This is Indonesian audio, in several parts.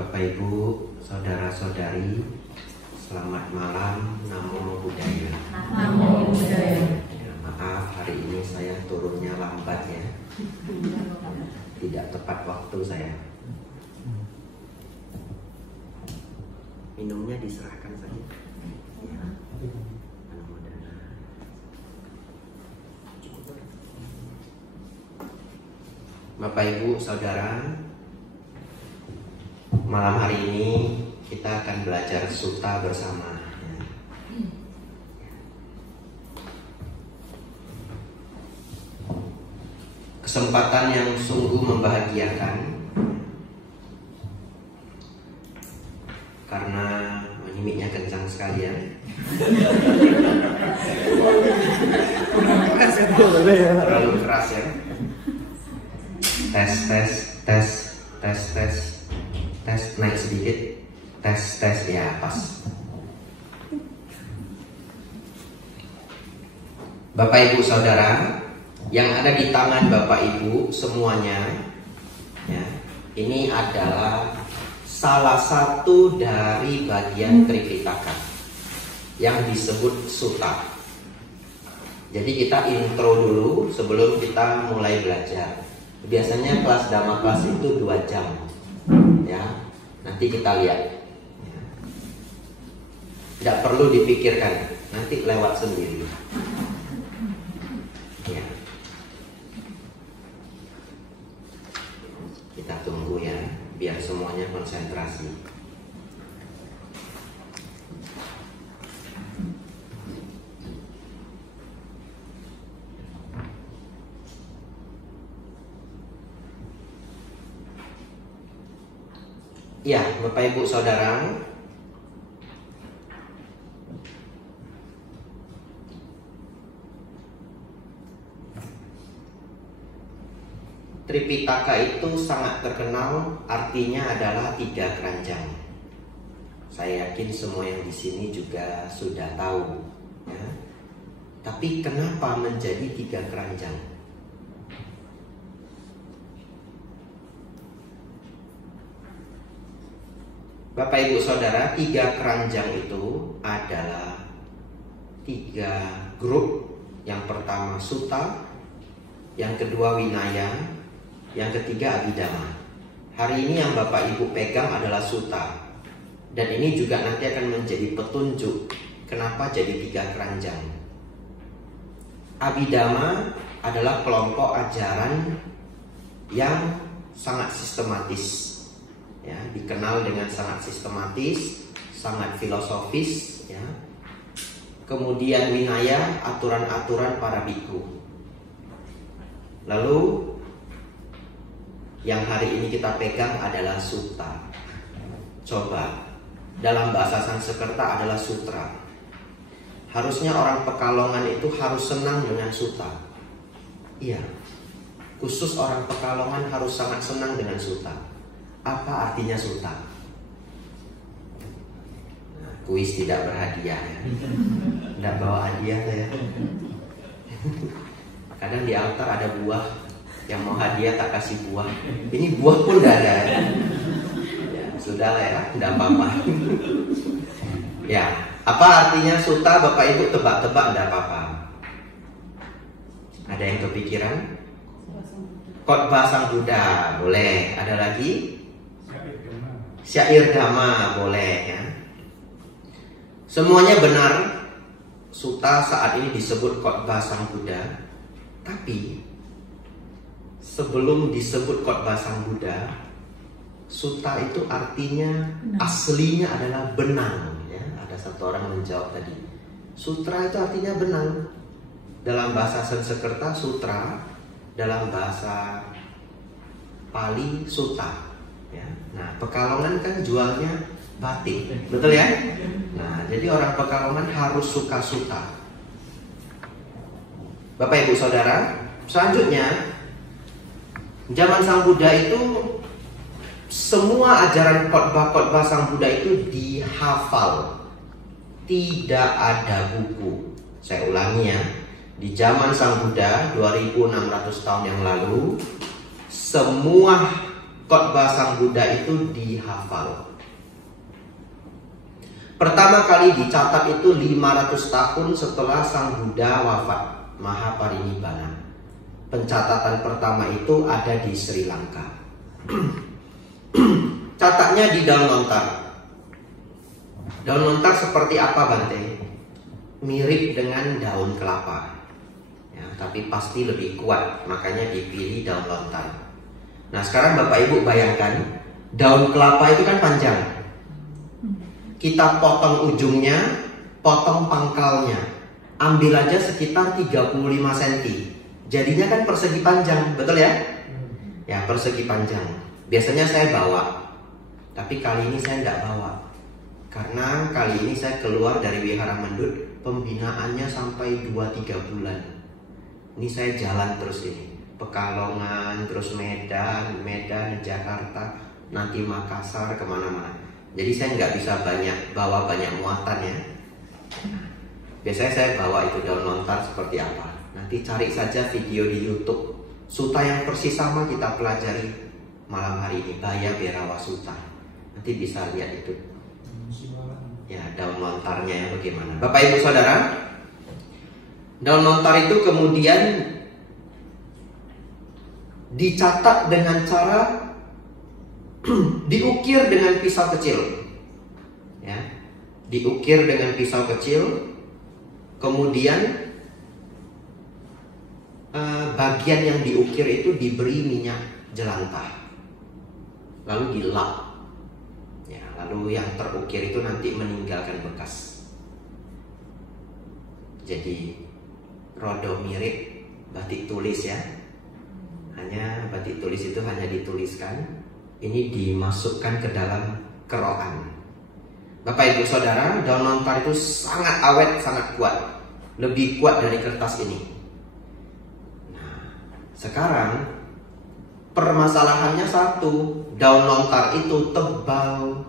Bapak Ibu, saudara-saudari, selamat malam. Namo Buddhaya. Namo Buddhaya. Ya, maaf hari ini saya turunnya lambat ya. Tidak tepat waktu saya. Minumnya diserahkan saja. Ya. Bapak Ibu, saudara, malam hari ini kita akan belajar sutta bersama. Kesempatan yang sungguh membahagiakan karena mimiknya kencang sekali ya. Terlalu keras ya. Tes naik sedikit, tes ya pas. Bapak Ibu saudara yang ada di tangan Bapak Ibu semuanya ya, ini adalah salah satu dari bagian Tripitaka yang disebut sutta. Jadi kita intro dulu sebelum kita mulai belajar. Biasanya kelas Dhamma kelas itu 2 jam ya, nanti kita lihat ya. Tidak perlu dipikirkan, nanti lewat sendiri ya. Kita tunggu ya, biar semuanya konsentrasi. Ya, Bapak Ibu Saudara, Tripitaka itu sangat terkenal, artinya adalah 3 keranjang. Saya yakin semua yang di sini juga sudah tahu ya. Tapi kenapa menjadi 3 keranjang? Bapak Ibu Saudara, 3 keranjang itu adalah 3 grup. Yang pertama sutta, yang kedua winaya, yang ketiga abhidhamma. Hari ini yang Bapak Ibu pegang adalah sutta. Dan ini juga nanti akan menjadi petunjuk kenapa jadi 3 keranjang. Abhidhamma adalah kelompok ajaran yang sangat sistematis ya, dikenal dengan sangat sistematis, sangat filosofis ya. Kemudian winaya, aturan-aturan para bhikkhu. Lalu yang hari ini kita pegang adalah sutta. Coba, dalam bahasa Sanskerta adalah sutra. Harusnya orang Pekalongan itu harus senang dengan sutta. Iya, khusus orang Pekalongan harus sangat senang dengan sutta. Apa artinya sutta? Nah, kuis tidak berhadiah ya. Tidak bawa hadiah saya. Kadang di altar ada buah, yang mau hadiah tak kasih buah. Ini buah pun tidak ada ya. Sudahlah ya, tidak apa-apa. Ya, apa artinya sutta? Bapak Ibu tebak-tebak, tidak apa-apa. Ada yang kepikiran? Khotbah Sang Buddha, boleh. Ada lagi? Syair Dhamma, boleh ya. Semuanya benar. Sutta saat ini disebut khotbah Sang Buddha. Tapi sebelum disebut khotbah Sang Buddha, sutta itu artinya aslinya adalah benang ya. Ada satu orang menjawab tadi. Sutra itu artinya benang. Dalam bahasa Sanskerta sutra, dalam bahasa Pali sutta ya. Nah, Pekalongan kan jualnya batik, betul ya? Nah, jadi orang Pekalongan harus suka sutta. Bapak Ibu Saudara, selanjutnya zaman Sang Buddha itu semua ajaran khotbah-khotbah Sang Buddha itu dihafal. Tidak ada buku. Saya ulangi ya. Di zaman Sang Buddha 2600 tahun yang lalu, semua khotbah Sang Buddha itu dihafal. Pertama kali dicatat itu 500 tahun setelah Sang Buddha wafat, Mahaparinibbana. Pencatatan pertama itu ada di Sri Lanka. Catatnya di daun lontar. Daun lontar seperti apa, Bante? Mirip dengan daun kelapa. Ya, tapi pasti lebih kuat, makanya dipilih daun lontar. Nah, sekarang Bapak Ibu bayangkan, daun kelapa itu kan panjang. Kita potong ujungnya, potong pangkalnya. Ambil aja sekitar 35 cm. Jadinya kan persegi panjang, betul ya? Ya, persegi panjang. Biasanya saya bawa, tapi kali ini saya tidak bawa. Karena kali ini saya keluar dari Wihara Mendut, pembinaannya sampai 2-3 bulan. Ini saya jalan terus ini. Pekalongan, terus Medan, Jakarta, nanti Makassar, kemana-mana. Jadi saya nggak bisa bawa banyak muatan ya. Biasanya saya bawa itu daun lontar seperti apa. Nanti cari saja video di YouTube. Sutta yang persis sama kita pelajari malam hari ini, Baya Berawa Sutta. Nanti bisa lihat itu. Ya, daun lontarnya yang bagaimana. Bapak Ibu Saudara, daun lontar itu kemudian dicatat dengan cara diukir dengan pisau kecil, ya, diukir dengan pisau kecil, kemudian bagian yang diukir itu diberi minyak jelantah, lalu dilap, ya, lalu yang terukir itu nanti meninggalkan bekas. Jadi rodo mirip batik tulis ya, hanya batik tulis itu hanya dituliskan. Ini dimasukkan ke dalam kerokan. Bapak Ibu Saudara, daun lontar itu sangat awet, sangat kuat. Lebih kuat dari kertas ini. Nah, sekarang permasalahannya satu, daun lontar itu tebal.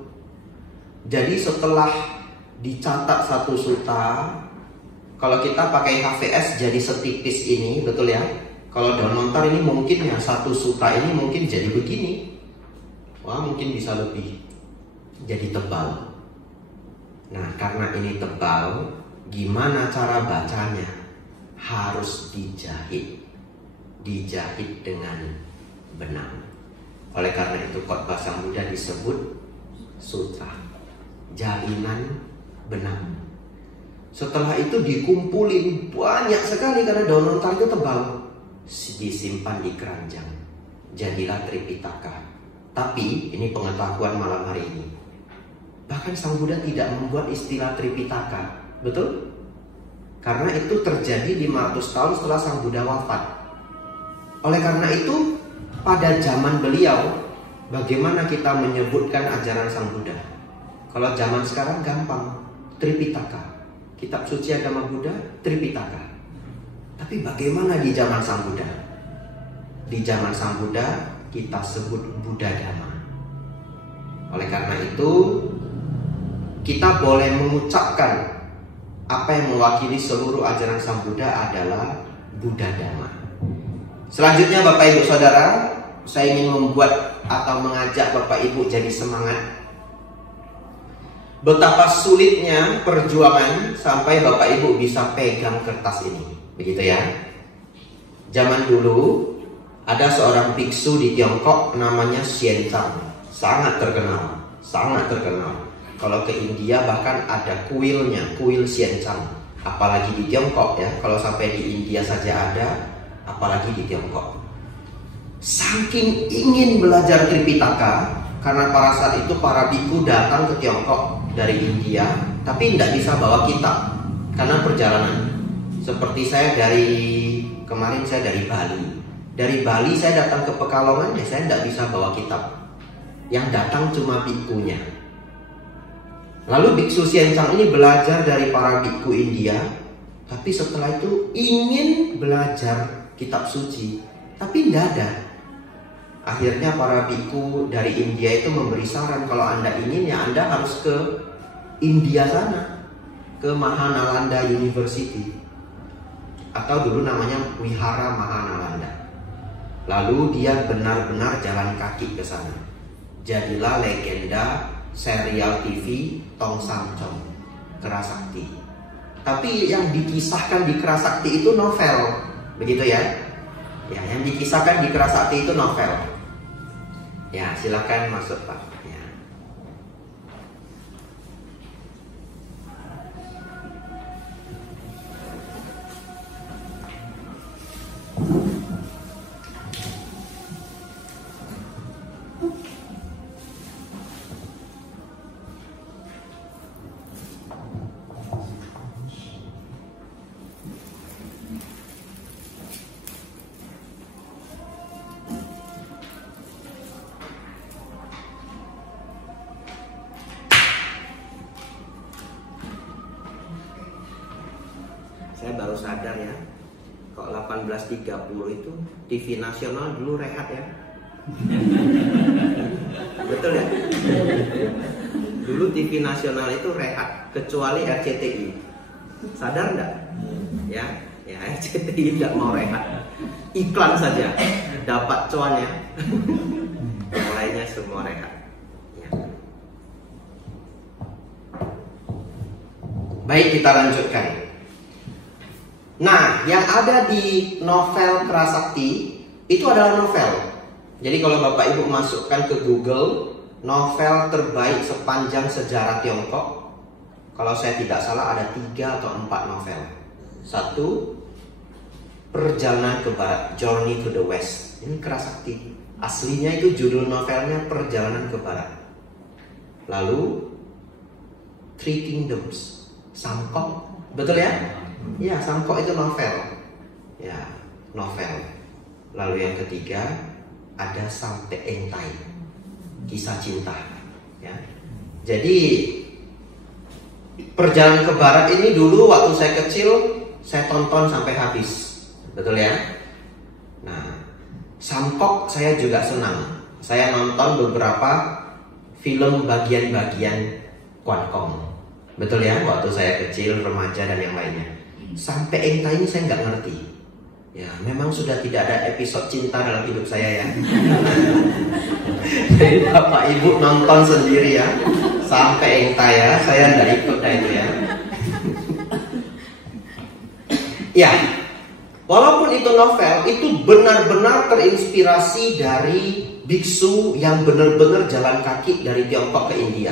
Jadi setelah dicatat satu sutta, kalau kita pakai HVS jadi setipis ini, betul ya? Kalau daun lontar ini mungkin ya satu sutta ini mungkin jadi begini. Wah, mungkin bisa lebih, jadi tebal. Nah, karena ini tebal, gimana cara bacanya? Harus dijahit dengan benang. Oleh karena itu khotbah Sang Buddha disebut sutta, jalinan benang. Setelah itu dikumpulin banyak sekali karena daun lontar itu tebal, disimpan di keranjang, jadilah Tripitaka. Tapi ini pengetahuan malam hari ini. Bahkan Sang Buddha tidak membuat istilah Tripitaka, betul? Karena itu terjadi 500 tahun setelah Sang Buddha wafat. Oleh karena itu, pada zaman beliau, bagaimana kita menyebutkan ajaran Sang Buddha? Kalau zaman sekarang gampang, Tripitaka. Kitab suci agama Buddha, Tripitaka. Tapi bagaimana di zaman Sang Buddha? Di zaman Sang Buddha, kita sebut Buddha Dhamma. Oleh karena itu, kita boleh mengucapkan apa yang mewakili seluruh ajaran Sang Buddha adalah Buddha Dhamma. Selanjutnya Bapak Ibu Saudara, saya ingin membuat atau mengajak Bapak Ibu jadi semangat. Betapa sulitnya perjuangan sampai Bapak Ibu bisa pegang kertas ini. Begitu ya. Zaman dulu ada seorang biksu di Tiongkok namanya Xianzang, sangat terkenal, sangat terkenal. Kalau ke India bahkan ada kuilnya, kuil Xianzang. Apalagi di Tiongkok ya, kalau sampai di India saja ada, apalagi di Tiongkok. Saking ingin belajar Tripitaka, karena pada saat itu para biku datang ke Tiongkok dari India, tapi tidak bisa bawa kitab karena perjalanan. Seperti saya kemarin saya dari Bali. Dari Bali saya datang ke Pekalongan, ya saya tidak bisa bawa kitab. Yang datang cuma bikunya. Lalu biksu Xianzang ini belajar dari para biku India, tapi setelah itu ingin belajar kitab suci, tapi tidak ada. Akhirnya para biku dari India itu memberi saran, kalau Anda ingin ya Anda harus ke India sana, ke Mahanalanda University, atau dulu namanya Wihara Mahanalanda. Lalu dia benar-benar jalan kaki ke sana. Jadilah legenda serial TV Tong Samcong, Kerasakti. Tapi yang dikisahkan di Kerasakti itu novel, begitu ya? Ya, yang dikisahkan di Kerasakti itu novel. Ya, silakan masuk Pak. Ya. Saya baru sadar ya, kok 18.30 itu TV nasional dulu rehat ya. Betul ya? Dulu TV nasional itu rehat, kecuali RCTI. Sadar enggak? Ya, RCTI tidak mau rehat. Iklan saja dapat cuannya. Yang lainnya semua rehat. Ya. Baik, kita lanjutkan. Nah, yang ada di novel Kerasakti itu adalah novel. Jadi kalau Bapak Ibu masukkan ke Google, novel terbaik sepanjang sejarah Tiongkok, kalau saya tidak salah ada 3 atau 4 novel. 1, Perjalanan ke Barat, Journey to the West. Ini Kerasakti. Aslinya itu judul novelnya Perjalanan ke Barat. Lalu Three Kingdoms, Samkok, betul ya? Ya, Samkok itu novel. Ya, novel. Lalu yang ketiga ada Sampai Engtai, kisah cinta. Ya. Jadi Perjalanan ke Barat ini dulu waktu saya kecil saya tonton sampai habis, betul ya? Nah, Samkok saya juga senang. Saya nonton beberapa film bagian-bagian Kuan Kong, betul ya? Waktu saya kecil, remaja dan yang lainnya. Sampai Engtai ini saya nggak ngerti. Ya, memang sudah tidak ada episode cinta dalam hidup saya ya. Jadi Bapak Ibu nonton sendiri ya. Sampai Engtai ya, saya nggak ikut itu ya. Ya, walaupun itu novel, itu benar-benar terinspirasi dari biksu yang benar-benar jalan kaki dari Tiongkok ke India.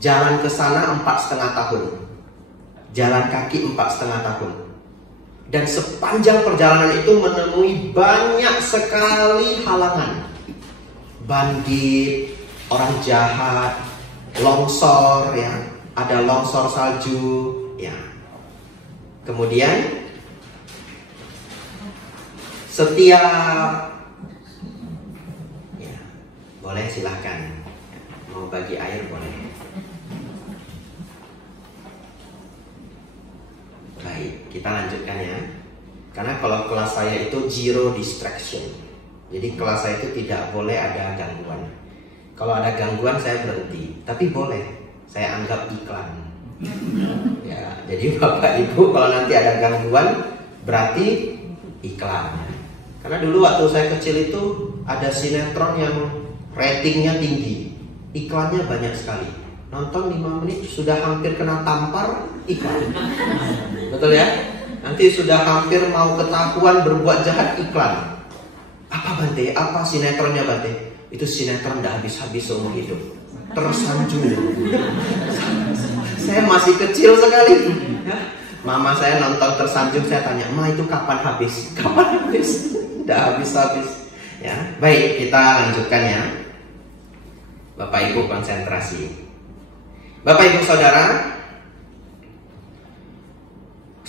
Jalan ke sana 4,5 tahun. Jalan kaki 4,5 tahun. Dan sepanjang perjalanan itu menemui banyak sekali halangan. Bandit, orang jahat, longsor ya, ada longsor salju ya. Kemudian setiap ya, boleh silahkan. Mau bagi air boleh. Baik, kita lanjutkan ya. Karena kalau kelas saya itu zero distraction. Jadi kelas saya itu tidak boleh ada gangguan. Kalau ada gangguan saya berhenti. Tapi boleh, saya anggap iklan. Ya, jadi Bapak Ibu kalau nanti ada gangguan berarti iklan. Karena dulu waktu saya kecil itu ada sinetron yang ratingnya tinggi, iklannya banyak sekali. Nonton 5 menit sudah hampir kena tampar iklan. Betul ya? Nanti sudah hampir mau ketahuan berbuat jahat iklan. Apa Bante? Apa sinetronnya Bante? Itu sinetron dah habis-habis seumur hidup. Tersanjung. Saya masih kecil sekali. Mama saya nonton Tersanjung, saya tanya, "Ma, itu kapan habis?" Kapan habis? Udah habis-habis. Ya, baik, kita lanjutkan ya. Bapak Ibu konsentrasi. Bapak Ibu Saudara,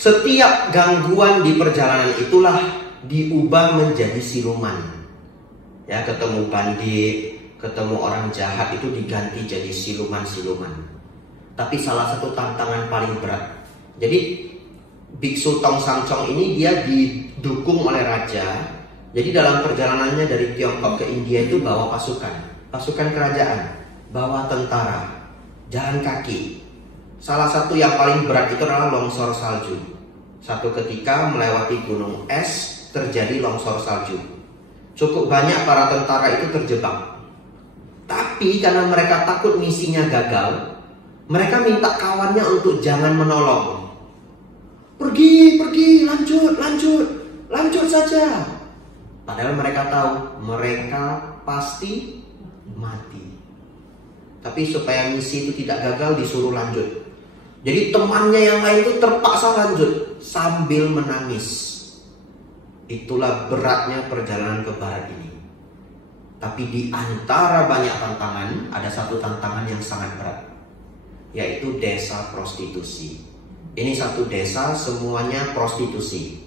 setiap gangguan di perjalanan itulah diubah menjadi siluman. Ya, ketemu bandit, ketemu orang jahat itu diganti jadi siluman-siluman. Tapi salah satu tantangan paling berat. Jadi Biksu Tong Samcong ini dia didukung oleh raja. Jadi dalam perjalanannya dari Tiongkok ke India itu bawa pasukan kerajaan, bawa tentara, jalan kaki. Salah satu yang paling berat itu adalah longsor salju. Satu ketika melewati gunung es terjadi longsor salju. Cukup banyak para tentara itu terjebak. Tapi karena mereka takut misinya gagal, mereka minta kawannya untuk jangan menolong. Pergi, lanjut saja. Padahal mereka tahu mereka pasti mati. Tapi supaya misi itu tidak gagal, disuruh lanjut. Jadi temannya yang lain itu terpaksa lanjut sambil menangis. Itulah beratnya perjalanan ke barat ini. Tapi di antara banyak tantangan, ada satu tantangan yang sangat berat, yaitu desa prostitusi. Ini satu desa semuanya prostitusi.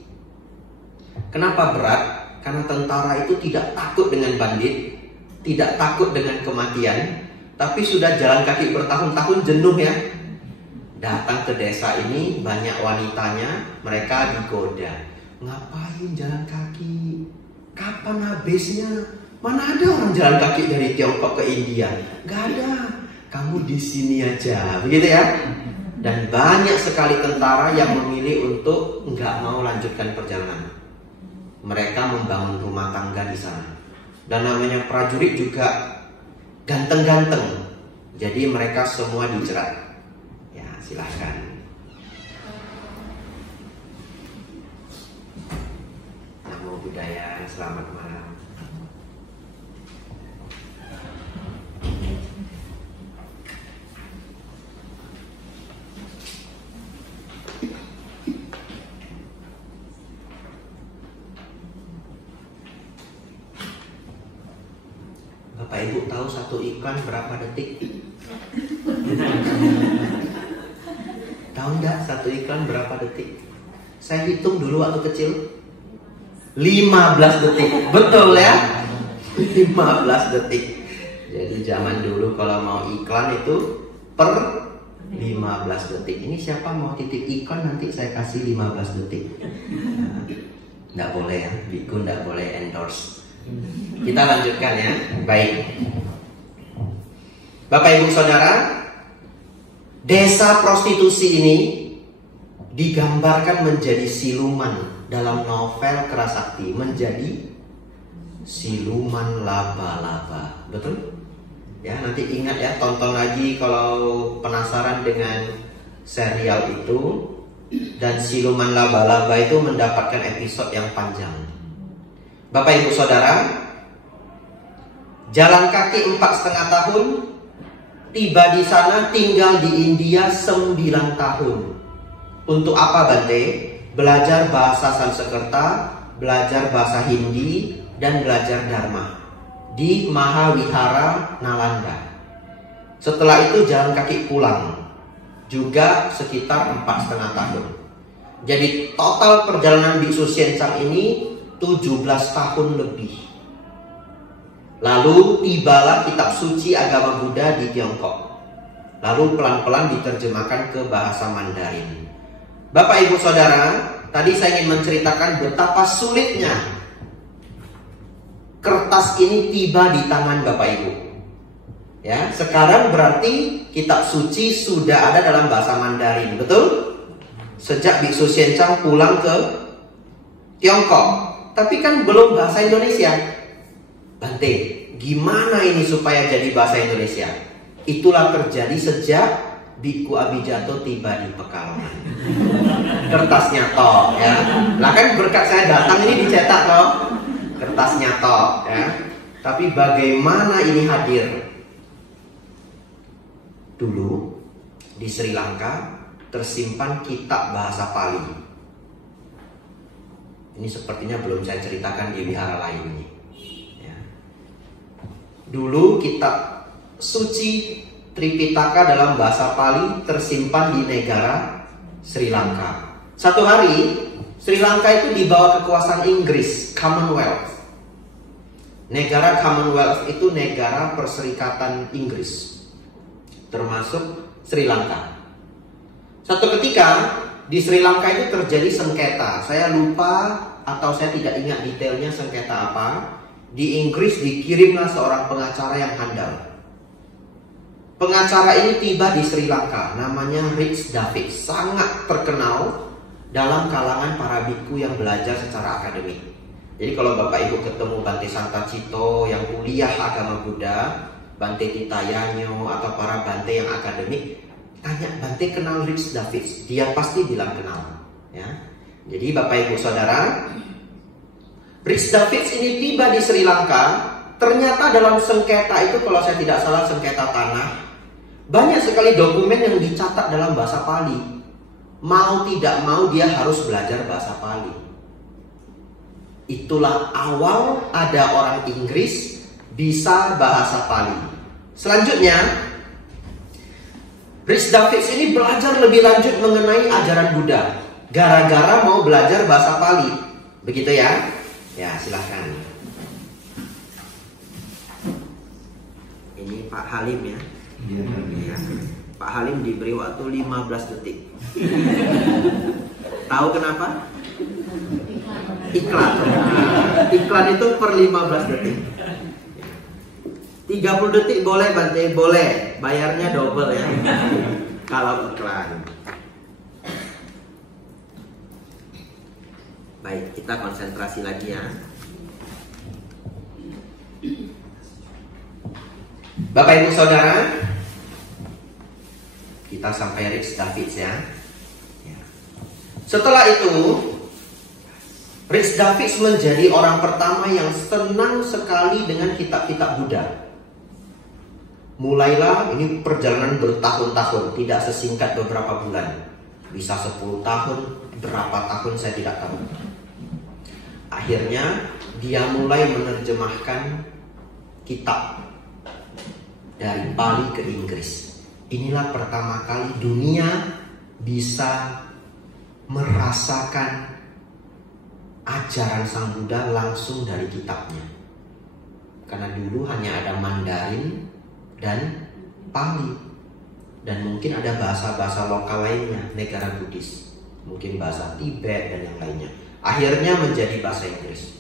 Kenapa berat? Karena tentara itu tidak takut dengan bandit, tidak takut dengan kematian, tapi sudah jalan kaki bertahun-tahun jenuh ya. Datang ke desa ini banyak wanitanya, mereka digoda. Ngapain jalan kaki? Kapan habisnya? Mana ada orang jalan kaki dari Tiongkok ke India? Gak ada. Kamu di sini aja, begitu ya? Dan banyak sekali tentara yang memilih untuk nggak mau lanjutkan perjalanan. Mereka membangun rumah tangga di sana. Dan namanya prajurit juga ganteng-ganteng. Jadi mereka semua dijerat. Ya, silahkan. Namo Buddhaya, selamat malam. Bapak Ibu tahu satu iklan berapa detik? Tahu enggak satu iklan berapa detik? Saya hitung dulu waktu kecil 15 detik. Betul ya? 15 detik. Jadi zaman dulu kalau mau iklan itu per 15 detik. Ini siapa mau titip iklan nanti saya kasih 15 detik. Nggak boleh ya, Biku nggak boleh endorse. Kita lanjutkan ya. Baik. Bapak Ibu Saudara, desa prostitusi ini digambarkan menjadi siluman dalam novel Kerasakti, menjadi siluman laba-laba. Betul? Ya, nanti ingat ya, tonton lagi kalau penasaran dengan serial itu. Dan siluman laba-laba itu mendapatkan episode yang panjang. Bapak Ibu Saudara, jalan kaki 4,5 tahun, tiba di sana, tinggal di India 9 tahun. Untuk apa Bante? Belajar bahasa Sanskerta, belajar bahasa Hindi, dan belajar Dharma di Mahavihara Nalanda. Setelah itu jalan kaki pulang, juga sekitar 4,5 tahun. Jadi total perjalanan Biksu Xianzang ini 17 tahun lebih. Lalu tibalah kitab suci agama Buddha di Tiongkok. Lalu pelan-pelan diterjemahkan ke bahasa Mandarin. Bapak Ibu Saudara, tadi saya ingin menceritakan betapa sulitnya kertas ini tiba di tangan Bapak Ibu. Ya, sekarang berarti kitab suci sudah ada dalam bahasa Mandarin, betul? Sejak Biksu Xianzang pulang ke Tiongkok. Tapi kan belum bahasa Indonesia. Bante, gimana ini supaya jadi bahasa Indonesia? Itulah terjadi sejak Biku Abijato tiba di Pekalongan. Kertasnya toh ya. Lah kan berkat saya datang ini dicetak toh. Kertasnya toh ya. Tapi bagaimana ini hadir? Dulu di Sri Lanka tersimpan kitab bahasa Pali. Ini sepertinya belum saya ceritakan di wihara lain ini. Ya. Dulu kitab suci Tripitaka dalam bahasa Pali tersimpan di negara Sri Lanka. Satu hari Sri Lanka itu di bawah kekuasaan Inggris, Commonwealth. Negara Commonwealth itu negara perserikatan Inggris, termasuk Sri Lanka. Satu ketika di Sri Lanka itu terjadi sengketa. Saya lupa atau saya tidak ingat detailnya sengketa apa. Di Inggris dikirimlah seorang pengacara yang handal. Pengacara ini tiba di Sri Lanka, namanya Rich David, sangat terkenal dalam kalangan para biku yang belajar secara akademik. Jadi kalau Bapak Ibu ketemu Bante Santa Cito yang kuliah agama Buddha, Bante Titayanyo atau para Bante yang akademik, tanya Bante kenal Rich Davids, dia pasti bilang kenal. Ya. Jadi Bapak Ibu Saudara, Rich Davids ini tiba di Sri Lanka. Ternyata dalam sengketa itu, kalau saya tidak salah sengketa tanah, banyak sekali dokumen yang dicatat dalam bahasa Pali. Mau tidak mau dia harus belajar bahasa Pali. Itulah awal ada orang Inggris bisa bahasa Pali. Selanjutnya, Rich Davids ini belajar lebih lanjut mengenai ajaran Buddha. Gara-gara mau belajar bahasa Pali. Begitu ya? Ya, silahkan. Ini Pak Halim ya. Ya. Pak Halim diberi waktu 15 detik. Tahu kenapa? Iklan. Iklan itu per 15 detik. 30 detik boleh Bante, boleh. Bayarnya double ya. Kalau iklan. Baik, kita konsentrasi lagi ya. Bapak Ibu Saudara, kita sampai Rich Davids ya. Setelah itu, Rich Davids menjadi orang pertama yang senang sekali dengan kitab-kitab Buddha. Mulailah ini perjalanan bertahun-tahun, tidak sesingkat beberapa bulan. Bisa 10 tahun, berapa tahun saya tidak tahu. Akhirnya dia mulai menerjemahkan kitab dari Pali ke Inggris. Inilah pertama kali dunia bisa merasakan ajaran Sang Buddha langsung dari kitabnya. Karena dulu hanya ada Mandarin dan Pali, dan mungkin ada bahasa-bahasa lokal lainnya, negara Buddhis, mungkin bahasa Tibet dan yang lainnya. Akhirnya menjadi bahasa Inggris.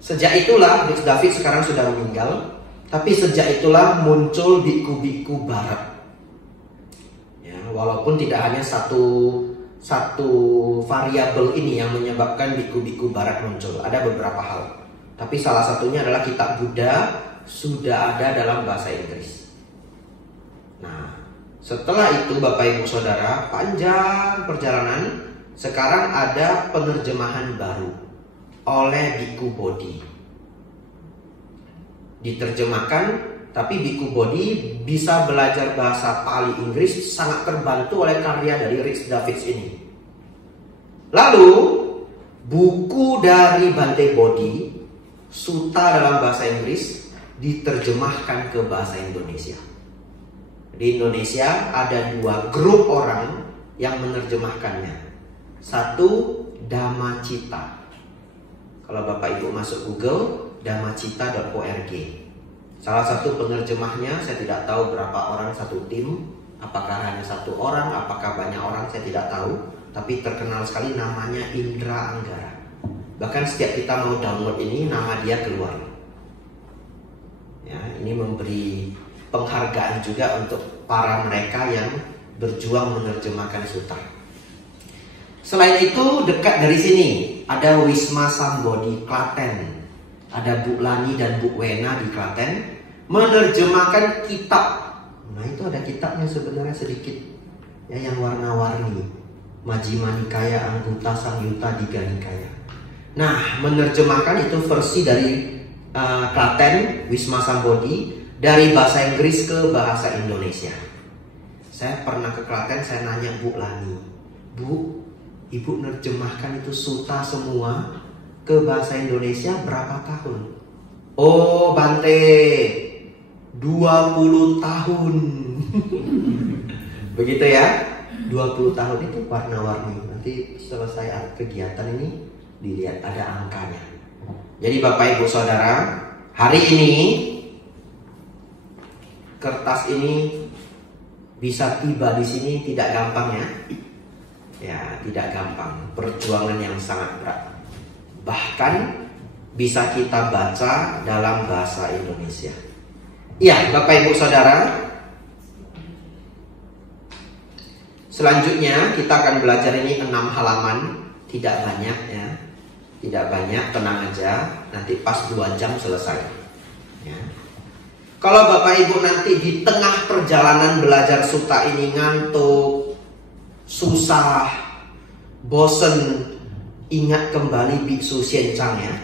Sejak itulah Rich Davids sekarang sudah meninggal. Tapi sejak itulah muncul biku-biku barat. Ya, walaupun tidak hanya satu variabel ini yang menyebabkan biku-biku barat muncul. Ada beberapa hal. Tapi salah satunya adalah kitab Buddha sudah ada dalam bahasa Inggris. Nah, setelah itu Bapak Ibu Saudara, panjang perjalanan, sekarang ada penerjemahan baru oleh Biku Bodhi. Diterjemahkan, tapi Biku Bodhi bisa belajar bahasa Pali Inggris, sangat terbantu oleh karya dari Rich Davids ini. Lalu buku dari Bante Bodhi, Sutta dalam bahasa Inggris, diterjemahkan ke bahasa Indonesia. Di Indonesia ada 2 grup orang yang menerjemahkannya. Satu, Dhammacita. Kalau Bapak Ibu masuk Google, dhammacita.org. Salah satu penerjemahnya, saya tidak tahu berapa orang satu tim, apakah hanya 1 orang, apakah banyak orang, saya tidak tahu. Tapi terkenal sekali, namanya Indra Anggara. Bahkan setiap kita mau download ini, nama dia keluar. Ya, ini memberi penghargaan juga untuk para mereka yang berjuang menerjemahkan sutta. Selain itu, dekat dari sini ada Wisma Sambodi Klaten. Ada Bu Lani dan Bu Wena di Klaten menerjemahkan kitab. Nah, itu ada kitabnya sebenarnya sedikit ya, yang warna-warni. Majjhima Nikaya, Anggutta Samyutta, Digha Nikaya. Nah, menerjemahkan itu versi dari Klaten, Wisma Sambodi, dari bahasa Inggris ke bahasa Indonesia. Saya pernah ke Klaten, saya nanya Bu Lani, Bu, Ibu nerjemahkan itu sutta semua ke bahasa Indonesia berapa tahun? Oh Bante, 20 tahun. Begitu ya, 20 tahun itu warna-warni. Nanti selesai kegiatan ini dilihat ada angkanya. Jadi Bapak Ibu Saudara, hari ini kertas ini bisa tiba di sini tidak gampang ya. Ya, tidak gampang. Perjuangan yang sangat berat. Bahkan bisa kita baca dalam bahasa Indonesia. Iya, Bapak Ibu Saudara. Selanjutnya kita akan belajar ini 6 halaman, tidak banyak ya. Tidak banyak, tenang aja. Nanti pas 2 jam selesai. Ya. Kalau Bapak Ibu nanti di tengah perjalanan belajar suta ini ngantuk, susah, bosen, ingat kembali Biksu Xianchang ya.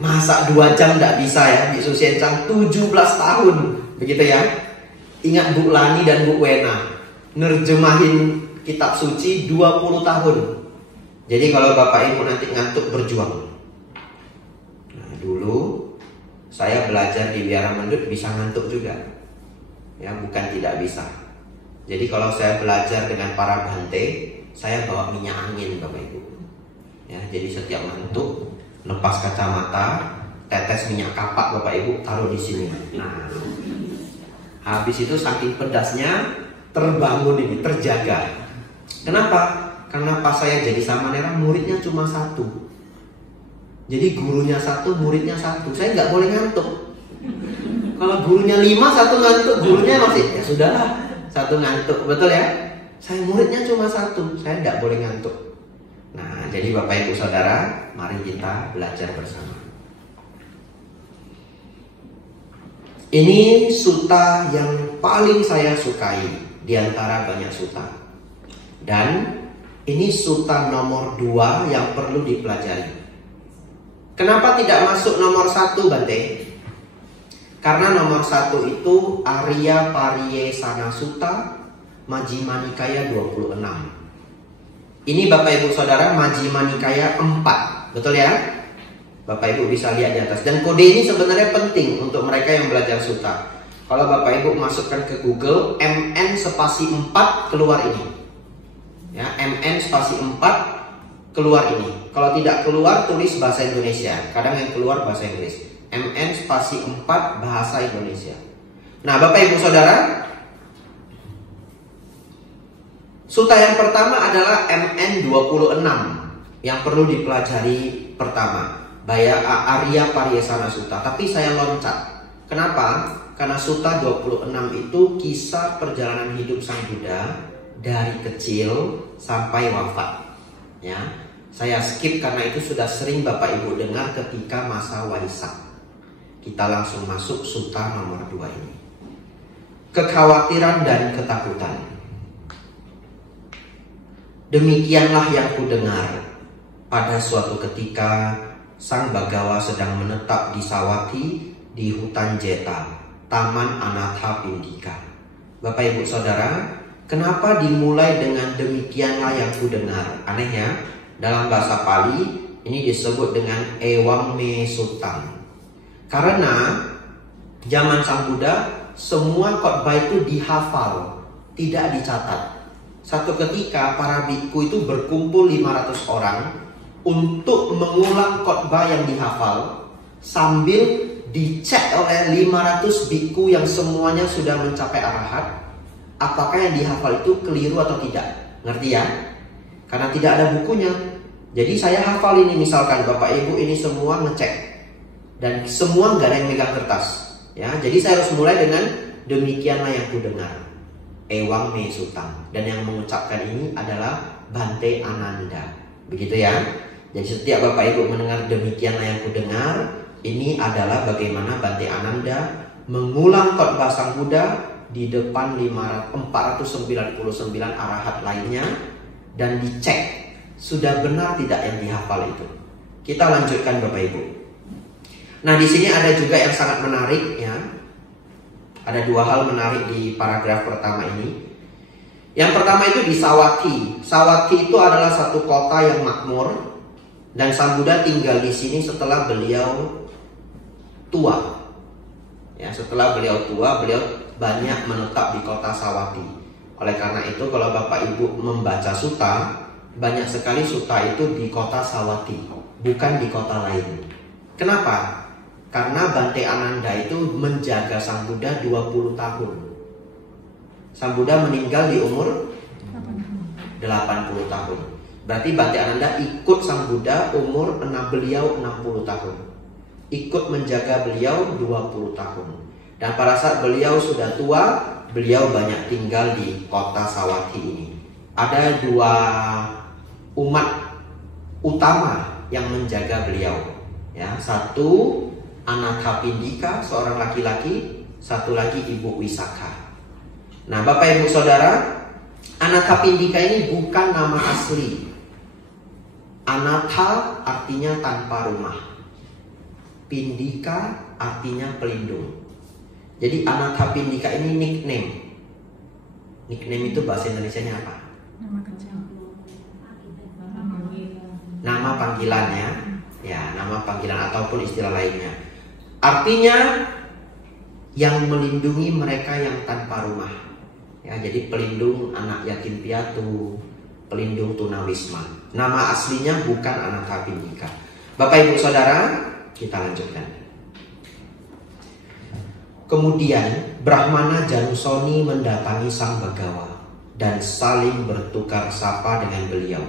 Masa 2 jam tidak bisa ya, Biksu Xianchang 17 tahun, begitu ya. Ingat Bu Lani dan Bu Wena, nerjemahin kitab suci 20 tahun. Jadi kalau Bapak Ibu nanti ngantuk, berjuang. Nah, dulu saya belajar di Biara Mendut bisa ngantuk juga. Ya, bukan tidak bisa. Jadi kalau saya belajar dengan para bante, saya bawa minyak angin Bapak Ibu. Ya, jadi setiap ngantuk, lepas kacamata, tetes minyak kapak Bapak Ibu, taruh di sini. Nah, habis itu saking pedasnya terbangun ini, terjaga. Kenapa? Karena pas saya jadi samanera muridnya cuma 1. Jadi gurunya 1, muridnya 1. Saya nggak boleh ngantuk. Kalau gurunya 5, 1 ngantuk, gurunya masih ya sudahlah, 1 ngantuk, betul ya? Saya muridnya cuma 1, saya nggak boleh ngantuk. Nah, jadi Bapak Ibu Saudara, mari kita belajar bersama. Ini suta yang paling saya sukai di antara banyak suta. Dan ini suta nomor 2 yang perlu dipelajari. Kenapa tidak masuk nomor 1 Bante? Karena nomor 1 itu Arya Pariyesana Sutta Majjhima Nikaya 26. Ini Bapak Ibu Saudara Majjhima Nikaya 4, betul ya? Bapak Ibu bisa lihat di atas. Dan kode ini sebenarnya penting untuk mereka yang belajar sutta. Kalau Bapak Ibu masukkan ke Google MN spasi 4 keluar ini. Ya, MN spasi 4 keluar ini. Kalau tidak keluar tulis bahasa Indonesia. Kadang yang keluar bahasa Inggris. MN spasi 4 bahasa Indonesia. Nah, Bapak Ibu Saudara, sutta yang pertama adalah MN 26 yang perlu dipelajari pertama. Arya Pariyesana Sutta. Tapi saya loncat. Kenapa? Karena sutta 26 itu kisah perjalanan hidup Sang Buddha dari kecil sampai wafat. Ya, saya skip karena itu sudah sering Bapak Ibu dengar ketika masa Waisak. Kita langsung masuk sutta nomor 2 ini. Kekhawatiran dan ketakutan. Demikianlah yang kudengar. Pada suatu ketika Sang Bagawa sedang menetap di Sawati di hutan Jeta, Taman Anatha Pindika. Bapak Ibu Saudara, kenapa dimulai dengan demikianlah yang kudengar? Aneh ya, dalam bahasa Pali ini disebut dengan Ewang Me Sutang. Karena zaman Sang Buddha semua khotbah itu dihafal, tidak dicatat. Satu ketika para biku itu berkumpul 500 orang untuk mengulang khotbah yang dihafal sambil dicek oleh 500 biku yang semuanya sudah mencapai arahat. Apakah yang dihafal itu keliru atau tidak? Ngerti ya? Karena tidak ada bukunya. Jadi saya hafal ini, misalkan Bapak Ibu ini semua ngecek dan semua nggak ada yang megang kertas. Ya, jadi saya harus mulai dengan demikianlah yang kudengar. Ewang Me Sutang. Dan yang mengucapkan ini adalah Bante Ananda. Begitu ya. Jadi setiap Bapak Ibu mendengar demikianlah yang kudengar, ini adalah bagaimana Bante Ananda mengulang khotbah Sang Buddha di depan 499 arahat lainnya dan dicek sudah benar tidak yang dihafal itu. Kita lanjutkan Bapak Ibu. Nah, di sini ada juga yang sangat menarik ya. Ada 2 hal menarik di paragraf pertama ini. Yang pertama itu di Sawati. Sawati itu adalah satu kota yang makmur dan Sang Buddha tinggal di sini setelah beliau tua. Ya, setelah beliau tua, beliau banyak menetap di kota Sawati. Oleh karena itu kalau Bapak Ibu membaca sutta, banyak sekali sutta itu di kota Sawati, bukan di kota lain. Kenapa? Karena Bante Ananda itu menjaga Sang Buddha 20 tahun. Sang Buddha meninggal di umur 80 tahun. Berarti Bante Ananda ikut Sang Buddha umur beliau 60 tahun. Ikut menjaga beliau 20 tahun. Dan pada saat beliau sudah tua, beliau banyak tinggal di kota Sawati ini. Ada 2 umat utama yang menjaga beliau. Ya, satu Anathapindika, seorang laki-laki, satu lagi Ibu Wisakha. Nah, Bapak Ibu Saudara, Anathapindika ini bukan nama asli. Anatha artinya tanpa rumah. Pindika artinya pelindung. Jadi Anathapindika ini nickname. Nickname itu bahasa Indonesianya apa? Nama kecil. Nama panggilannya, ya, nama panggilan ataupun istilah lainnya. Artinya yang melindungi mereka yang tanpa rumah. Ya, jadi pelindung anak yatim piatu, pelindung tunawisma. Nama aslinya bukan Anathapindika. Bapak Ibu Saudara, kita lanjutkan. Kemudian Brahmana Janusoni mendatangi Sang Bagawa dan saling bertukar sapa dengan beliau.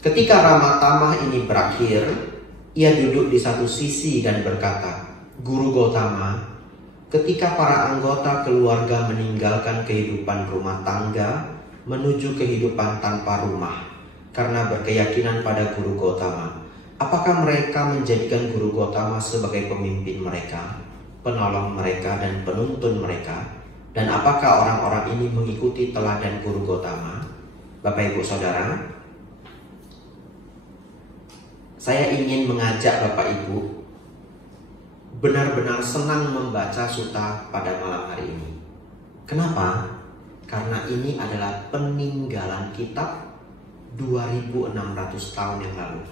Ketika Ramatama ini berakhir, ia duduk di satu sisi dan berkata, "Guru Gotama, ketika para anggota keluarga meninggalkan kehidupan rumah tangga menuju kehidupan tanpa rumah karena berkeyakinan pada Guru Gotama, apakah mereka menjadikan Guru Gotama sebagai pemimpin mereka, penolong mereka dan penuntun mereka? Dan apakah orang-orang ini mengikuti teladan Guru Gotama?" Bapak Ibu Saudara, saya ingin mengajak Bapak Ibu benar-benar senang membaca sutta pada malam hari ini. Kenapa? Karena ini adalah peninggalan kitab 2600 tahun yang lalu.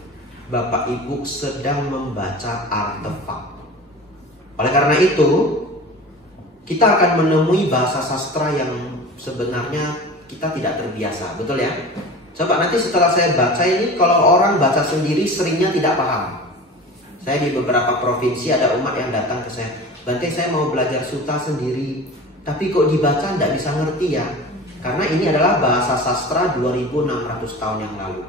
Bapak Ibu sedang membaca artefak. Oleh karena itu, kita akan menemui bahasa sastra yang sebenarnya kita tidak terbiasa, betul ya? Coba nanti setelah saya baca ini, kalau orang baca sendiri seringnya tidak paham. Saya di beberapa provinsi ada umat yang datang ke saya, "Bante, saya mau belajar sutta sendiri, tapi kok dibaca tidak bisa ngerti ya?" Karena ini adalah bahasa sastra 2600 tahun yang lalu.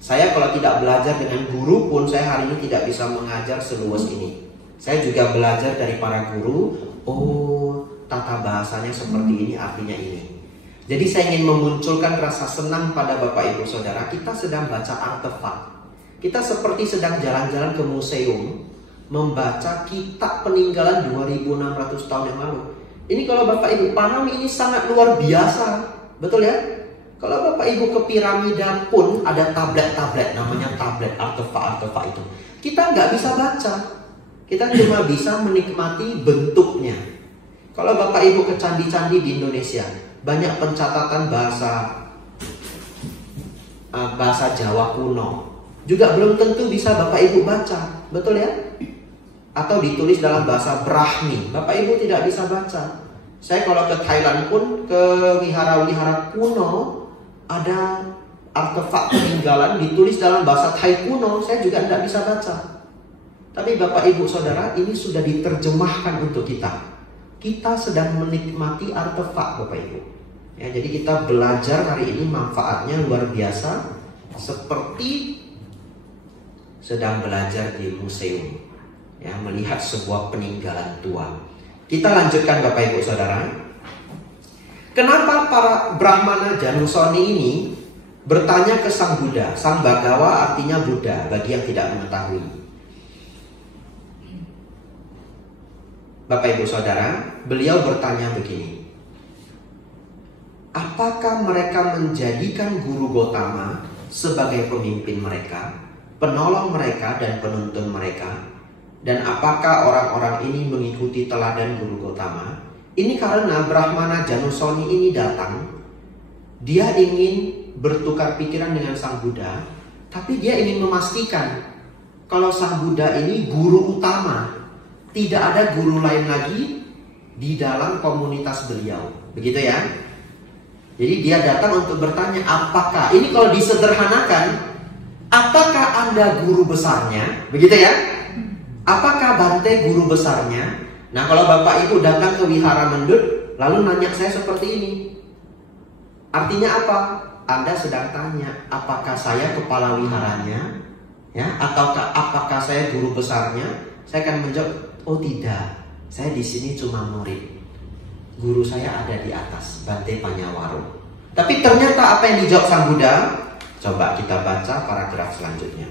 Saya kalau tidak belajar dengan guru pun, saya hari ini tidak bisa mengajar seluas ini. Saya juga belajar dari para guru, oh tata bahasanya seperti ini, artinya ini. Jadi saya ingin memunculkan rasa senang pada Bapak Ibu Saudara. Kita sedang baca artefak. Kita seperti sedang jalan-jalan ke museum, membaca kitab peninggalan 2600 tahun yang lalu. Ini kalau Bapak Ibu paham, ini sangat luar biasa. Betul ya? Kalau Bapak Ibu ke piramida pun ada tablet-tablet, namanya tablet, artefak-artefak itu. Kita nggak bisa baca. Kita cuma bisa menikmati bentuknya. Kalau Bapak Ibu ke candi-candi di Indonesia, banyak pencatatan bahasa Jawa kuno. Juga belum tentu bisa Bapak Ibu baca, betul ya? Atau ditulis dalam bahasa Brahmi, Bapak Ibu tidak bisa baca. Saya kalau ke Thailand pun, ke wihara-wihara kuno, ada artefak peninggalan ditulis dalam bahasa Thai kuno, saya juga tidak bisa baca. Tapi Bapak Ibu Saudara, ini sudah diterjemahkan untuk kita. Kita sedang menikmati artefak, Bapak Ibu. Ya, jadi kita belajar hari ini, manfaatnya luar biasa, seperti sedang belajar di museum, ya, melihat sebuah peninggalan tua. Kita lanjutkan Bapak Ibu Saudara. Kenapa para Brahmana Janusoni ini bertanya ke Sang Buddha? Sang Bagawa artinya Buddha bagi yang tidak mengetahui. Bapak Ibu Saudara, beliau bertanya begini, apakah mereka menjadikan Guru Gotama sebagai pemimpin mereka, penolong mereka dan penuntun mereka? Dan apakah orang-orang ini mengikuti teladan Guru Gotama? Ini karena Brahmana Janusoni ini datang, dia ingin bertukar pikiran dengan Sang Buddha, tapi dia ingin memastikan kalau Sang Buddha ini guru utama, tidak ada guru lain lagi di dalam komunitas beliau. Begitu ya. Jadi dia datang untuk bertanya, apakah, ini kalau disederhanakan, apakah Anda guru besarnya? Begitu ya. Apakah Bante guru besarnya? Nah, kalau Bapak Ibu datang ke Wihara Mendut lalu nanya saya seperti ini, artinya apa? Anda sedang tanya, apakah saya kepala wiharanya? Ya, ataukah apakah saya guru besarnya? Saya akan menjawab, oh tidak, saya di sini cuma murid. Guru saya ada di atas, Bante Panyawaro. Tapi ternyata apa yang dijawab Sang Buddha? Coba kita baca paragraf selanjutnya.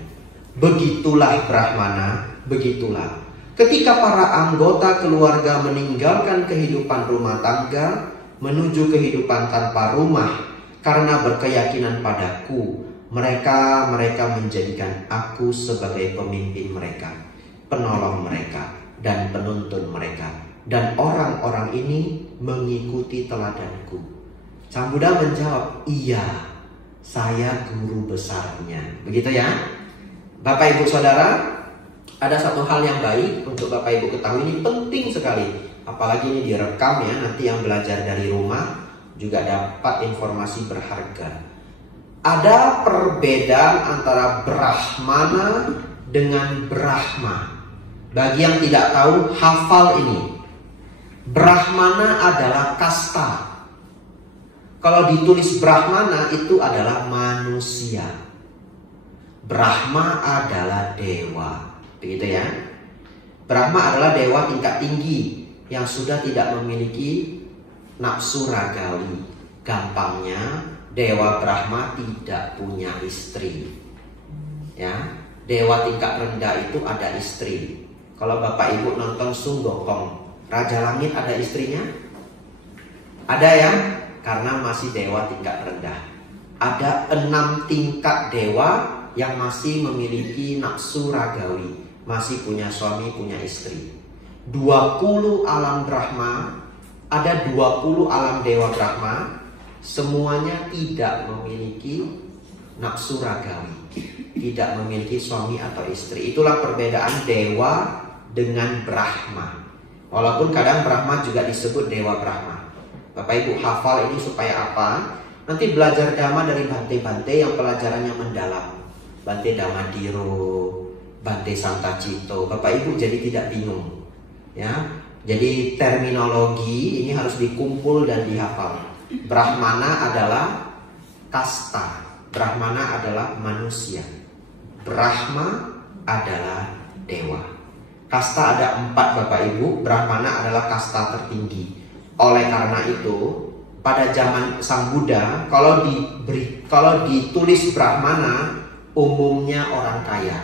Begitulah Brahmana, begitulah. Ketika para anggota keluarga meninggalkan kehidupan rumah tangga menuju kehidupan tanpa rumah karena berkeyakinan padaku, mereka menjadikan aku sebagai pemimpin mereka, penolong mereka, dan penuntun mereka. Dan orang-orang ini mengikuti teladanku. Sang Buddha menjawab, iya, saya guru besarnya. Begitu ya. Bapak Ibu Saudara, ada satu hal yang baik untuk Bapak Ibu ketahui, ini penting sekali. Apalagi ini direkam ya, nanti yang belajar dari rumah juga dapat informasi berharga. Ada perbedaan antara Brahmana dengan Brahma. Bagi yang tidak tahu, hafal ini. Brahmana adalah kasta. Kalau ditulis Brahmana itu adalah manusia. Brahma adalah dewa. Begitu ya. Brahma adalah dewa tingkat tinggi yang sudah tidak memiliki nafsu ragawi. Gampangnya, dewa Brahma tidak punya istri. Ya, dewa tingkat rendah itu ada istri. Kalau Bapak Ibu nonton Sun Gokong, Raja Langit ada istrinya? Ada ya? Karena masih dewa tingkat rendah. Ada 6 tingkat dewa yang masih memiliki nafsu ragawi, masih punya suami, punya istri. 20 alam Brahma, ada 20 alam dewa Brahma, semuanya tidak memiliki nafsu ragawi, tidak memiliki suami atau istri. Itulah perbedaan dewa dengan Brahma. Walaupun kadang Brahma juga disebut dewa Brahma. Bapak Ibu hafal ini supaya apa? Nanti belajar Dhamma dari Bante-Bante yang pelajarannya mendalam. Bante Damadiro, Bante Santacito. Bapak Ibu jadi tidak bingung. Ya, jadi terminologi ini harus dikumpul dan dihafal. Brahmana adalah kasta. Brahmana adalah manusia. Brahma adalah dewa. Kasta ada 4 Bapak Ibu. Brahmana adalah kasta tertinggi. Oleh karena itu, pada zaman Sang Buddha, kalau ditulis Brahmana, umumnya orang kaya.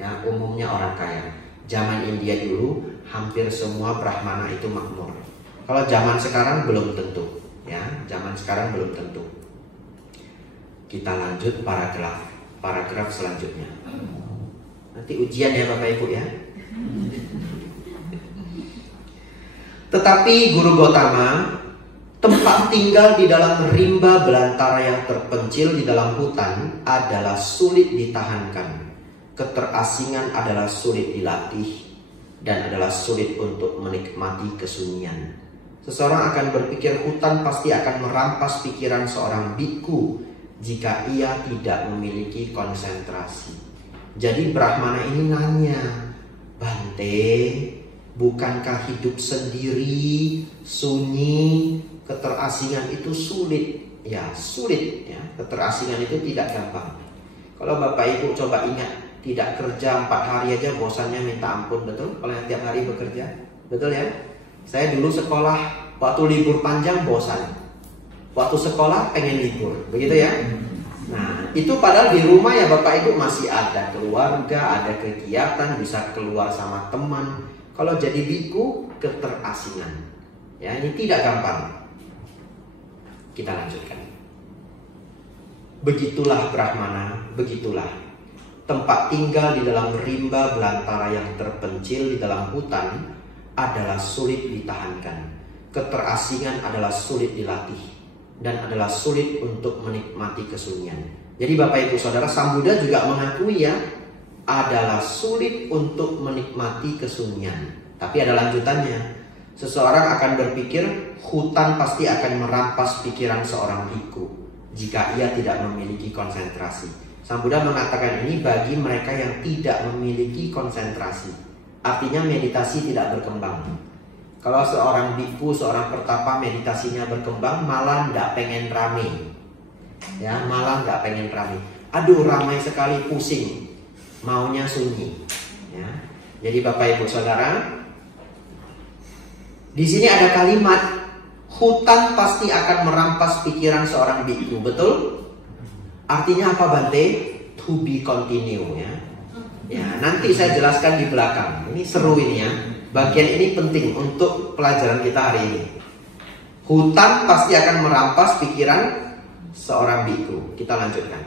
Ya, umumnya orang kaya. Zaman India dulu hampir semua Brahmana itu makmur. Kalau zaman sekarang belum tentu. Ya, zaman sekarang belum tentu. Kita lanjut paragraf selanjutnya. Nanti ujian ya Bapak Ibu ya. Tetapi Guru Gotama, tempat tinggal di dalam rimba belantara yang terpencil di dalam hutan adalah sulit ditahankan. Keterasingan adalah sulit dilatih dan adalah sulit untuk menikmati kesunyian. Seseorang akan berpikir hutan pasti akan merampas pikiran seorang biku jika ia tidak memiliki konsentrasi. Jadi Brahmana ini nanya, Bante, bukankah hidup sendiri, sunyi, keterasingan itu sulit? Ya, sulit ya. Keterasingan itu tidak gampang. Kalau Bapak Ibu coba ingat, tidak kerja 4 hari aja bosannya minta ampun, betul? Kalau yang tiap hari bekerja, betul ya? Saya dulu sekolah, waktu libur panjang bosan. Waktu sekolah pengen libur, begitu ya? Nah, itu padahal di rumah ya Bapak Ibu masih ada keluarga, ada kegiatan, bisa keluar sama teman. Kalau jadi biku, keterasingan. Ya, ini tidak gampang. Kita lanjutkan. Begitulah Brahmana, begitulah. Tempat tinggal di dalam rimba belantara yang terpencil di dalam hutan adalah sulit ditahankan. Keterasingan adalah sulit dilatih dan adalah sulit untuk menikmati kesunyian. Jadi Bapak Ibu Saudara, Sang Buddha juga mengakui ya, adalah sulit untuk menikmati kesunyian. Tapi ada lanjutannya. Seseorang akan berpikir hutan pasti akan merampas pikiran seorang biku jika ia tidak memiliki konsentrasi. Sang Buddha mengatakan ini bagi mereka yang tidak memiliki konsentrasi. Artinya meditasi tidak berkembang. Kalau seorang biku, seorang pertapa meditasinya berkembang, malah tidak pengen rame. Ya, malah tidak pengen rame. Aduh, ramai sekali, pusing. Maunya sunyi. Ya. Jadi Bapak Ibu Saudara, di sini ada kalimat hutan pasti akan merampas pikiran seorang biku, betul? Artinya apa Bante? to be continue ya. Ya, nanti saya jelaskan di belakang. Ini seru ini ya. Bagian ini penting untuk pelajaran kita hari ini. Hutan pasti akan merampas pikiran seorang biku. Kita lanjutkan.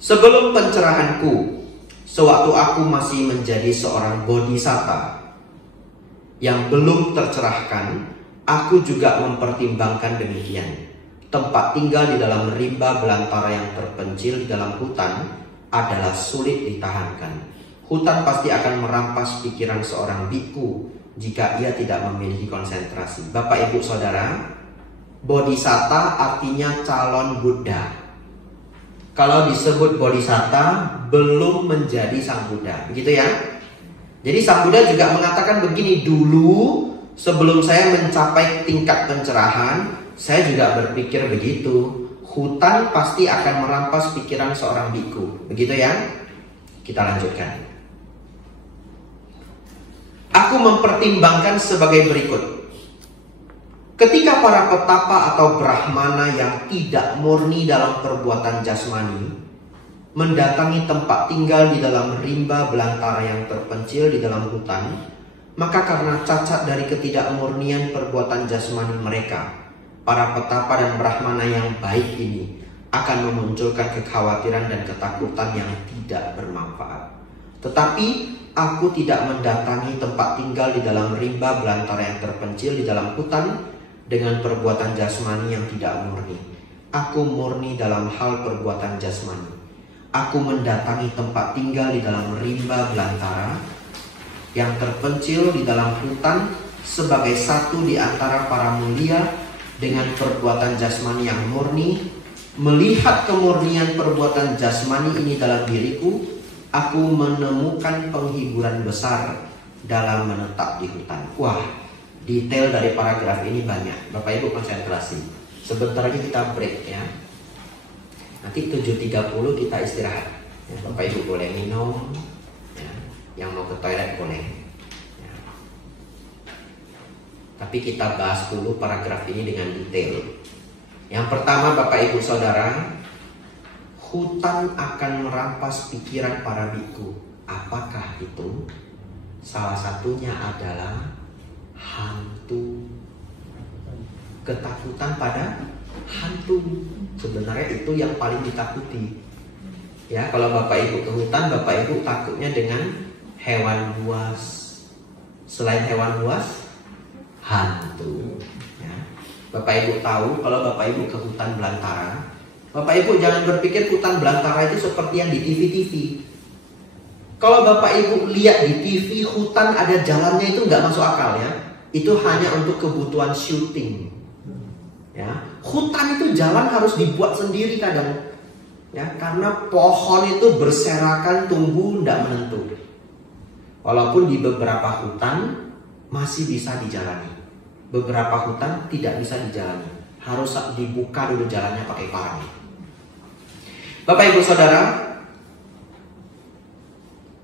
Sebelum pencerahanku, sewaktu aku masih menjadi seorang bodhisatta yang belum tercerahkan, aku juga mempertimbangkan demikian. Tempat tinggal di dalam rimba belantara yang terpencil di dalam hutan adalah sulit ditahankan. Hutan pasti akan merampas pikiran seorang biku jika ia tidak memiliki konsentrasi. Bapak, Ibu, Saudara, bodhisatta artinya calon Buddha. Kalau disebut bodhisatta, belum menjadi sang Buddha. Begitu ya? Jadi sang Buddha juga mengatakan begini, dulu sebelum saya mencapai tingkat pencerahan, saya juga berpikir begitu. Hutan pasti akan merampas pikiran seorang biku. Begitu ya? Kita lanjutkan. Aku mempertimbangkan sebagai berikut. Ketika para petapa atau brahmana yang tidak murni dalam perbuatan jasmani mendatangi tempat tinggal di dalam rimba belantara yang terpencil di dalam hutan, maka karena cacat dari ketidakmurnian perbuatan jasmani mereka, para petapa dan brahmana yang baik ini akan memunculkan kekhawatiran dan ketakutan yang tidak bermanfaat. Tetapi aku tidak mendatangi tempat tinggal di dalam rimba belantara yang terpencil di dalam hutan dengan perbuatan jasmani yang tidak murni. Aku murni dalam hal perbuatan jasmani. Aku mendatangi tempat tinggal di dalam rimba belantara yang terpencil di dalam hutan sebagai satu di antara para mulia dengan perbuatan jasmani yang murni. Melihat kemurnian perbuatan jasmani ini dalam diriku, aku menemukan penghiburan besar dalam menetap di hutan. Wah, detail dari paragraf ini banyak. Bapak Ibu konsentrasi. Sebentar lagi kita break ya. Nanti 7.30 kita istirahat ya, Bapak Ibu boleh minum ya. Yang mau ke toilet boleh ya. Tapi kita bahas dulu paragraf ini dengan detail. Yang pertama, Bapak Ibu Saudara, hutan akan merampas pikiran para biku. Apakah itu? Salah satunya adalah hantu. Ketakutan pada hantu. Sebenarnya itu yang paling ditakuti. Ya, kalau Bapak Ibu ke hutan, Bapak Ibu takutnya dengan hewan buas. Selain hewan buas, hantu. Ya. Bapak Ibu tahu kalau Bapak Ibu ke hutan belantara, Bapak Ibu jangan berpikir hutan belantara itu seperti yang di TV-TV. Kalau Bapak Ibu lihat di TV hutan ada jalannya, itu nggak masuk akal ya. Itu hanya untuk kebutuhan syuting. Ya, hutan itu jalan harus dibuat sendiri kadang. Ya, karena pohon itu berserakan tumbuh tidak menentu. Walaupun di beberapa hutan masih bisa dijalani, beberapa hutan tidak bisa dijalani. Harus dibuka dulu jalannya pakai parang. Bapak Ibu Saudara,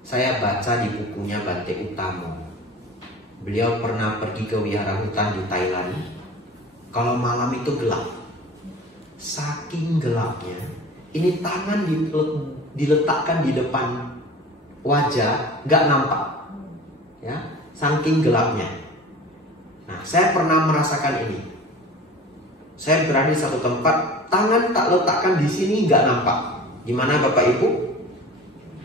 saya baca di bukunya Bante Utamo. Beliau pernah pergi ke wihara hutan di Thailand. Kalau malam itu gelap, saking gelapnya, ini tangan diletakkan di depan wajah, nggak nampak, ya, saking gelapnya. Nah, saya pernah merasakan ini. Saya berada di satu tempat, tangan tak letakkan di sini nggak nampak. Di mana Bapak Ibu?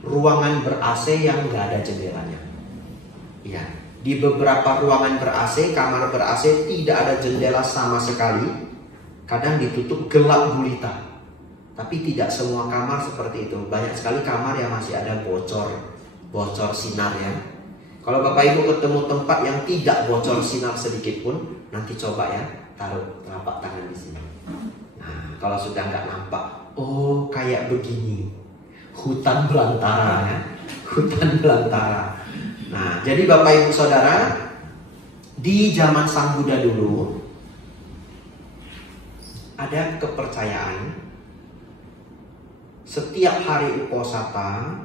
Ruangan ber-AC yang nggak ada jendelanya. Ya. Di beberapa ruangan ber-AC, kamar ber-AC tidak ada jendela sama sekali. Kadang ditutup gelap gulita. Tapi tidak semua kamar seperti itu. Banyak sekali kamar yang masih ada bocor sinar ya. Kalau Bapak Ibu ketemu tempat yang tidak bocor sinar sedikit pun, nanti coba ya, taruh telapak tangan di sini. Nah, kalau sudah nggak nampak, oh kayak begini. Hutan belantara ya. Hutan belantara. Nah, jadi Bapak Ibu Saudara, di zaman Sang Buddha dulu ada kepercayaan setiap hari uposatha,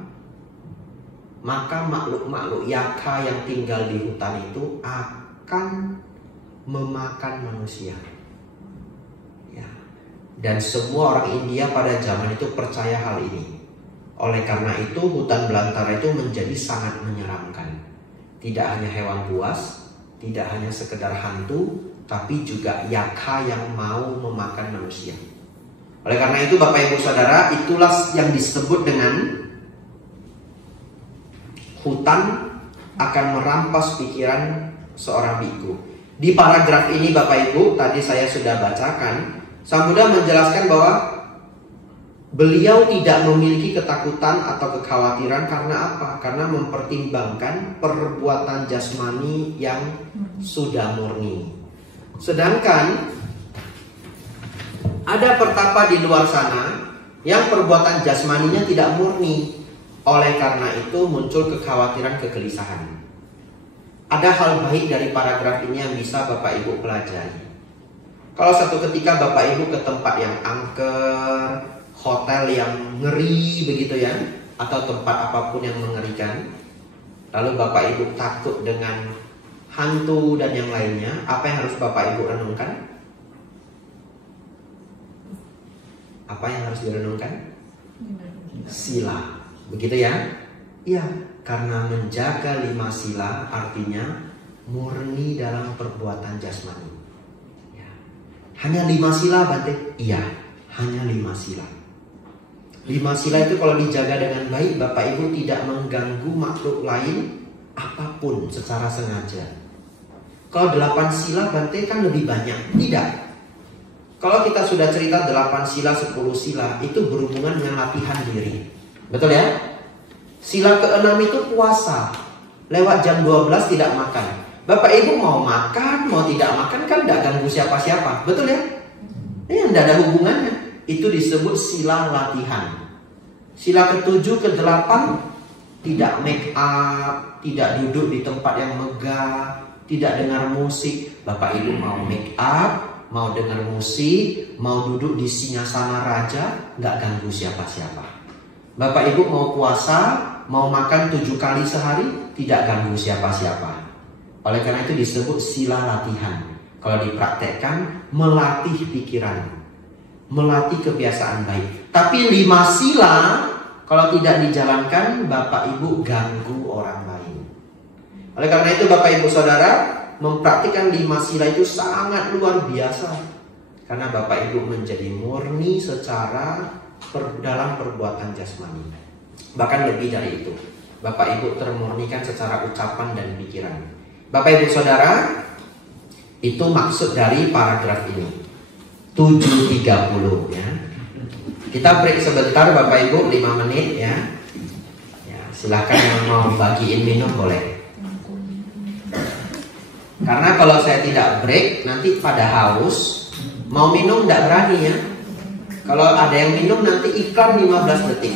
maka makhluk-makhluk yaka yang tinggal di hutan itu akan memakan manusia. Ya. Dan semua orang India pada zaman itu percaya hal ini. Oleh karena itu hutan belantara itu menjadi sangat menyeramkan. Tidak hanya hewan buas, tidak hanya sekedar hantu, tapi juga yaka yang mau memakan manusia. Oleh karena itu Bapak Ibu Saudara, itulah yang disebut dengan hutan akan merampas pikiran seorang biku. Di paragraf ini Bapak Ibu, tadi saya sudah bacakan, Sang Buddha menjelaskan bahwa beliau tidak memiliki ketakutan atau kekhawatiran karena apa? Karena mempertimbangkan perbuatan jasmani yang sudah murni. Sedangkan ada pertapa di luar sana yang perbuatan jasmaninya tidak murni. Oleh karena itu muncul kekhawatiran, kegelisahan. Ada hal baik dari paragraf ini yang bisa Bapak Ibu pelajari. Kalau satu ketika Bapak Ibu ke tempat yang angker, hotel yang ngeri begitu ya, atau tempat apapun yang mengerikan, lalu Bapak Ibu takut dengan hantu dan yang lainnya, apa yang harus Bapak Ibu renungkan? Apa yang harus direnungkan? Sila, begitu ya? Iya, karena menjaga 5 sila artinya murni dalam perbuatan jasmani. Ya. Hanya 5 sila Bante? Iya, hanya 5 sila. 5 sila itu kalau dijaga dengan baik, Bapak Ibu tidak mengganggu makhluk lain apapun secara sengaja. Kalau 8 sila Bante kan lebih banyak. Tidak. Kalau kita sudah cerita 8 sila, 10 sila, itu berhubungan dengan latihan diri. Betul ya? Sila ke-6 itu puasa. Lewat jam 12 tidak makan. Bapak Ibu mau makan, mau tidak makan kan tidak ganggu siapa-siapa. Betul ya? Ini tidak ada hubungannya. Itu disebut sila latihan. Sila ke-7, ke-8 tidak make up, tidak duduk di tempat yang megah, tidak dengar musik. Bapak Ibu mau make up, mau dengar musik, mau duduk di singgasana raja, nggak ganggu siapa-siapa. Bapak Ibu mau puasa, mau makan 7 kali sehari, tidak ganggu siapa-siapa. Oleh karena itu disebut sila latihan. Kalau dipraktekkan, melatih pikiran, melatih kebiasaan baik. Tapi 5 sila kalau tidak dijalankan, Bapak Ibu ganggu orang lain. Oleh karena itu Bapak Ibu Saudara, mempraktikkan 5 sila itu sangat luar biasa. Karena Bapak Ibu menjadi murni secara dalam perbuatan jasmani. Bahkan lebih dari itu, Bapak Ibu termurnikan secara ucapan dan pikiran. Bapak Ibu Saudara, itu maksud dari paragraf ini 7.30 ya. Kita break sebentar Bapak Ibu 5 menit ya. Ya, silakan yang mau bagiin minum boleh. Karena kalau saya tidak break nanti pada haus, mau minum tidak berani ya. Kalau ada yang minum nanti iklan 15 detik.